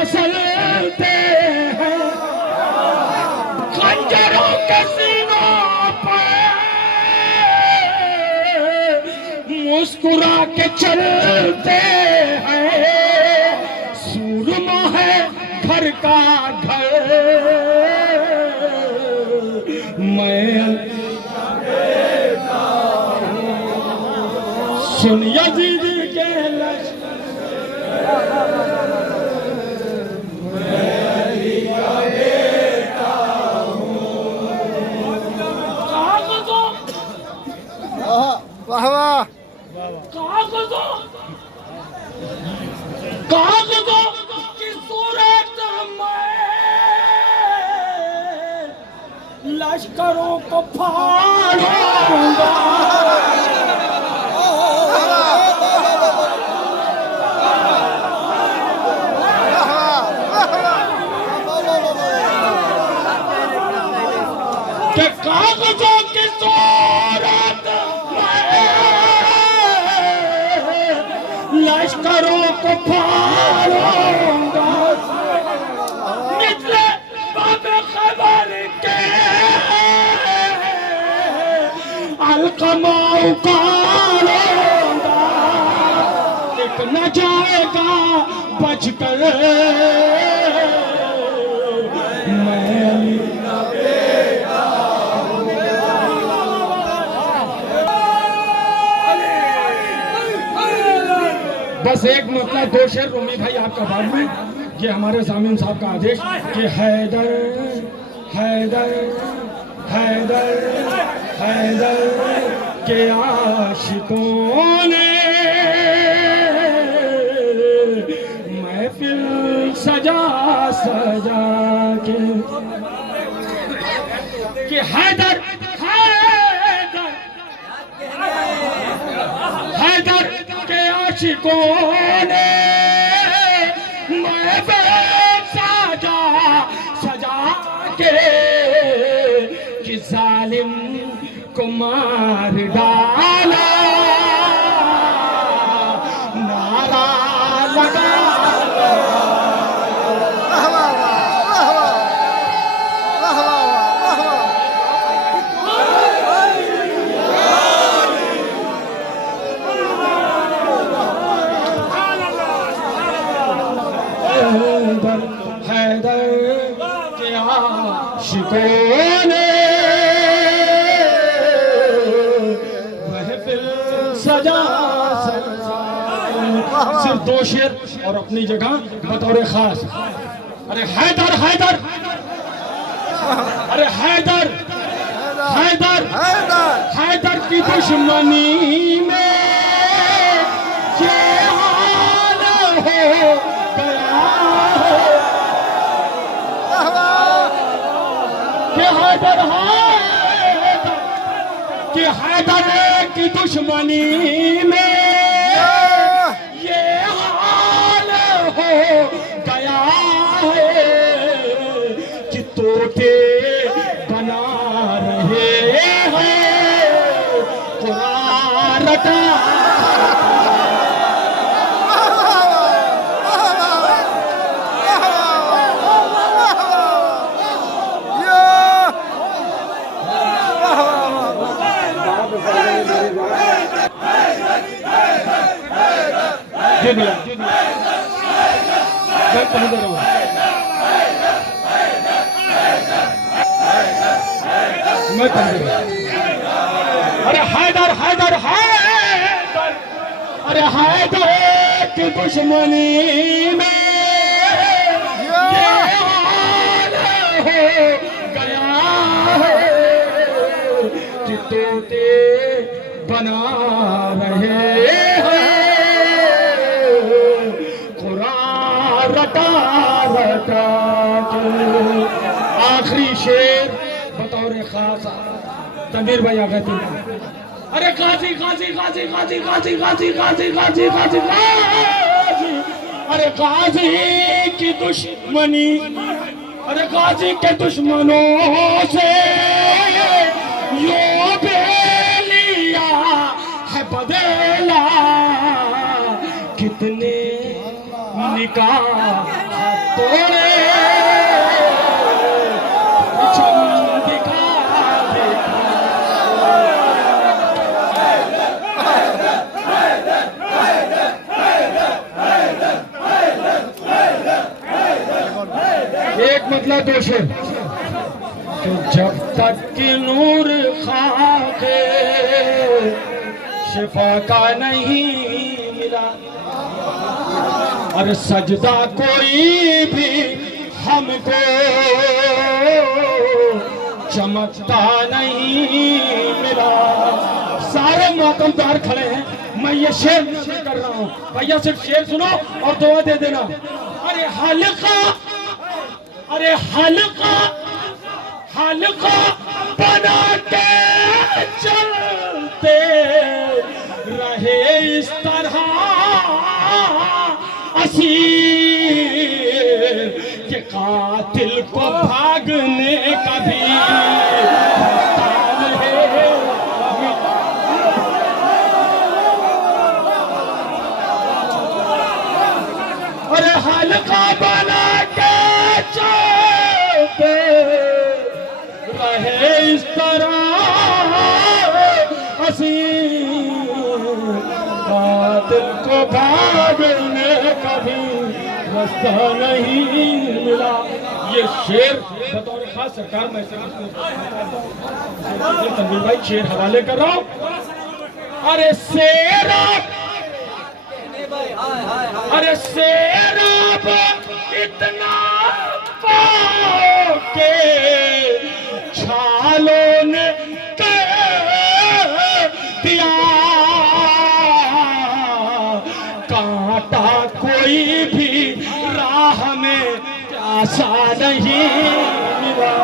मसलते हैं, खंजरों के सीनों पर मुस्कुरा के चलते हैं। सूरमा है घर का घर, मैं सुन यजीद के वाह वाह कागजों की सूरत में लश्करों को फाड़ूंगा। कि कागजों की सूरत लश्करों को फाड़ूंगा। निकले बाब खबर के अलकमा उखाड़ूंगा। एक न जाएगा बचकर बस एक मतलब दो शेर रूमी भाई आपका बाद में। ये हमारे जामिन साहब का आदेश कि हैदर हैदर हैदर हैदर के आशिकों ने महफिल सजा सजा के कि हैदर हैदर हैदर के आशिकों ने महफिल सजा सजा के कि जालिम को मार डाला। नारा लगा हैदर के आशिकों ने महफिल सजा सजा। सिर्फ दो शेर और अपनी जगह बतौर खास। अरे हैदर हैदर अरे हैदर हैदर हैदर की दुश्मनी में ये हाल हो गया कि हैदर कि हैदर की दुश्मनी में ये हाल हो गया है कि तोते बना रहे हैं कुरान रटा। अरे हैदर हैदर हैदर अरे हैदर की दुश्मनी में ये हाल हो गया है कि तोते बना रहे रटा रटा के। आखिरी शेर बतौर खास तमीर भाई आ गए थे। अरे गाजी गाजी गाजी गाजी गाजी गाजी गाजी गाजी गाजी गाजी अरे गाजी की दुश्मनी अरे गाजी के दुश्मनों से यो बेलिया है बदला। कितने निकाह तोड़े चंदिका एक मतलब दो शेर। तो जब तक कि नूर खाके शिफा का नहीं मिला, और सजदा कोई भी हमको चमकता नहीं मिला। सारे मातमदार खड़े हैं, मैं ये शेर नज़र कर रहा हूँ, भैया सिर्फ शेर सुनो और दुआ दे देना। अरे हल्का, अरे हल्का हल्का बना के चलते रहे इस तरह असीर के कातिल को भागने का भी ताल है। अरे हल्का बना के चलते रहे इस तरह कातिल को भागने का भी रास्ता नहीं मिला। ये शेर बतौर खास सरकार में तनवीर भाई शेर हवाले कर रहा हूं। अरे शेरा, अरे शेरा इतना के छालों ने दिया, कांटा कोई भी राह में आशा नहीं मिला।